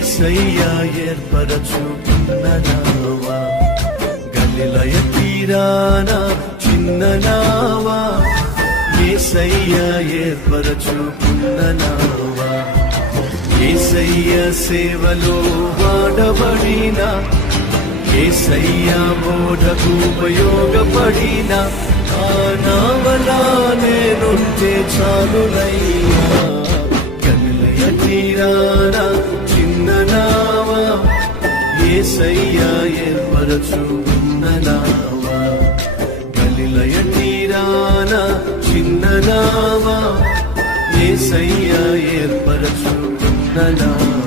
యేసయ్యా ఏర్పరచుకున్న నావా, గలిలయ తీరాన చిన్న నావా, యేసయ్యా ఏర్పరచుకున్న నావా, యేసయ్య సేవలో వాడబడిన, యేసయ్యా బోధకు ఉపయోగపడిన ఆ నావలా నేనుంటే చాలునయ్యా. గలిలయ తీరాన చిన్న నావా, యేసయ్యా ఏర్పరచుకున్న నావా, గలిలయ తీరాన చిన్న నావా, యేసయ్యా ఏర్పరచుకున్న నావా.